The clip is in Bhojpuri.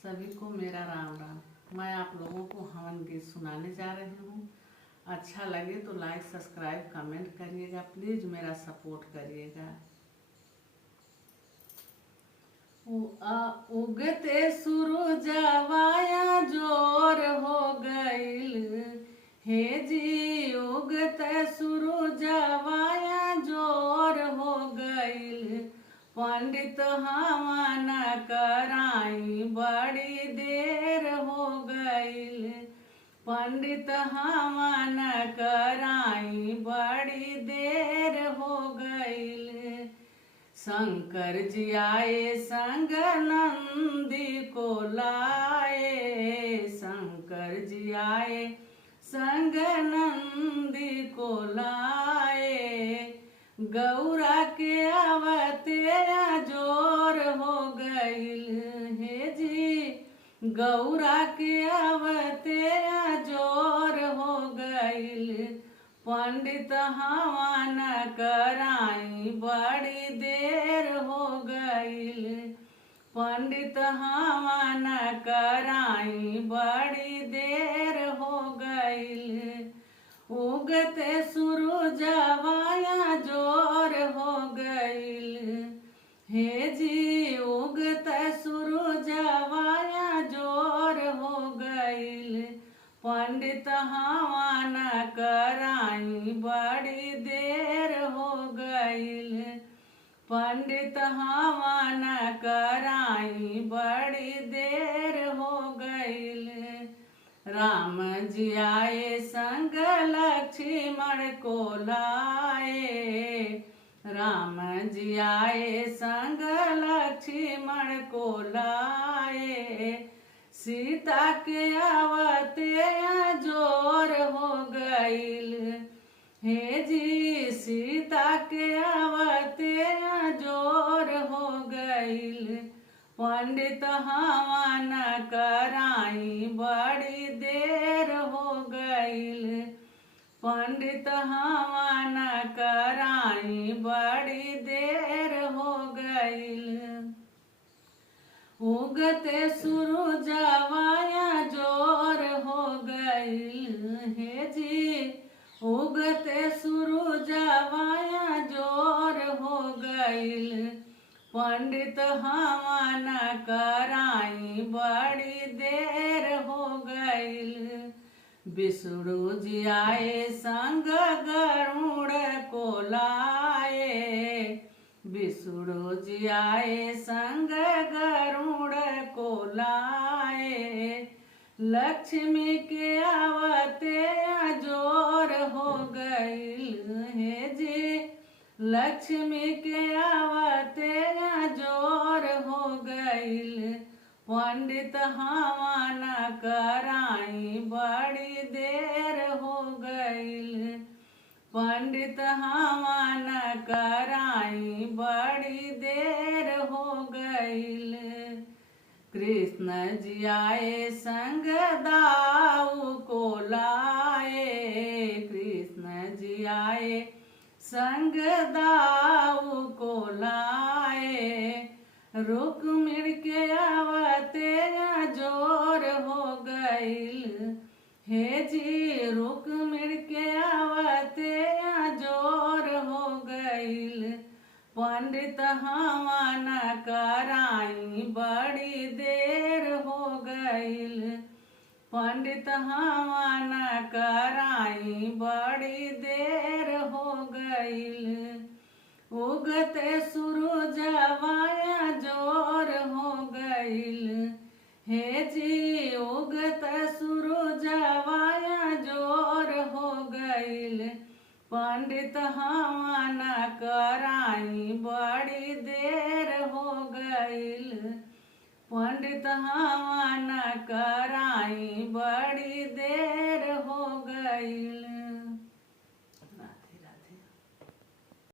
सभी को मेरा राम राम। मैं आप लोगों को हवन गीत सुनाने जा रही हूँ। अच्छा लगे तो लाइक सब्सक्राइब कमेंट करिएगा, प्लीज़ मेरा सपोर्ट करिएगा। उगते सूरजवाया जोर हो गईल, हे जी उगते सूरजवाया जोर हो गईल। पंडित हवन कराई बड़ी देर हो गईल, पंडित हवन कराई बड़ी देर हो गईल। शंकर जी आए संग नंदी को लाए, शंकर जी आए संग नंदी को लाए। गौरा के आवते जोर हो गईल, हे जी गौरा के आवते जोर हो गईल। पंडित हवन कराई बड़ी देर हो गईल, पंडित हवन कराई बड़ी देर हो गईल। उगते सूरजवाया जोर हो गईल, हे जी उगते सूरजवाया जोर हो गईल। पंडित हवन कराई बड़ी देर हो गईल, पंडित हवन कराई बड़ी देर हो गईल। राम जी आए संग लक्ष्मण को लाए, राम जी आए संग लक्ष्मण को लाए। सीता के आवते जोर हो गईल, हे जी सीता के आवते जोर हो गईल। पंडित हवन कराई बड़ी देर हो गईल, पंडित हवन कराई बड़ी देर हो गईल। उगते सूरजवाया जोर हो गईल, हे जी उगते सूरजवाया जोर हो गईल। पंडित हवन कराई बड़ी देर हो गईल। विष्णु जी आए संग गरुड़ को लाए, विष्णु जी आए संग गरुड़ को लाए। लक्ष्मी के आवते जोर हो गईल, हे जी लक्ष्मी के आवते जोर हो गईल। पंडित हवन कराई बड़ी देर हो गईल, पंडित हवन कराई बड़ी देर हो गईल। कृष्ण जी आए संग दाऊ को लाए, कृष्ण जी आए संग दाऊ को लाए। रुक्मिणी के आवते जोर हो गईल, हे जी रुक्मिणी के आवते जोर हो गईल। पंडित हवन कराई बड़ी देर हो गईल, पंडित हवन कराई बड़ी देर हो गईल। उगते सूरजवाया जोर हो गईल, हे जी उगते सूरजवाया जोर हो गईल। पंडित हवन कराई बड़ी देर हो गईल, पंडित हवन कराई बड़ी देर हो गईल।